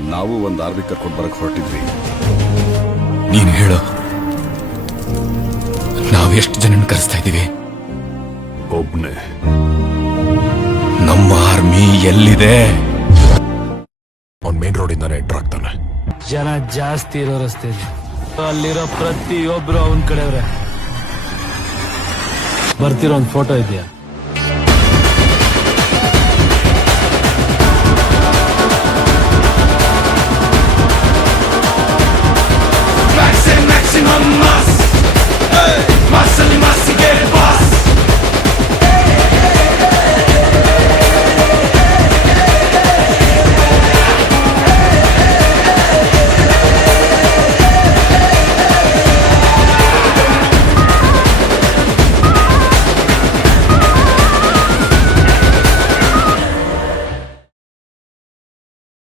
ನಾವು ಒಂದು ಆರ್ಮಿ ಕರ್ಕೊಂಡು ಬರಕ್ ಹೊರಟಿದ್ವಿ. ನೀನು ಹೇಳು. ನಾವ್ ಎಷ್ಟು ಜನನ ಕರೆಸ್ತಾ ಇದೀವಿ? ಒಬ್ನೇ. ನಮ್ಮ ಆರ್ಮಿ ಎಲ್ಲಿದೆ? ಅವ್ನ್ ಮೇನ್ ರೋಡ್ ಇಂದಾನೆ ಎಂಟರ್ ಆಗ್ತಾನೆ ಜನ ಜಾಸ್ತಿ ಇರೋ ರಸ್ತೆ ಅಲ್ಲಿರೋ ಪ್ರತಿಯೊಬ್ರು ಅವನ್ ಕಡೆಯವ್ರೆ. ಬರ್ತಿರೋ ಒಂದು ಫೋಟೋ ಇದೆಯಾ?